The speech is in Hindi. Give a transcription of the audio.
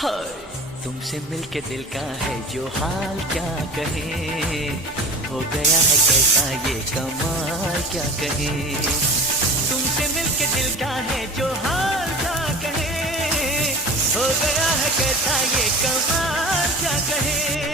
हाय तुमसे मिलके दिल का है जो हाल क्या कहे, हो गया है कैसा ये कमाल क्या कहे। तुमसे मिलके दिल का है जो हाल क्या कहे, हो गया है कैसा ये कमाल क्या कहे।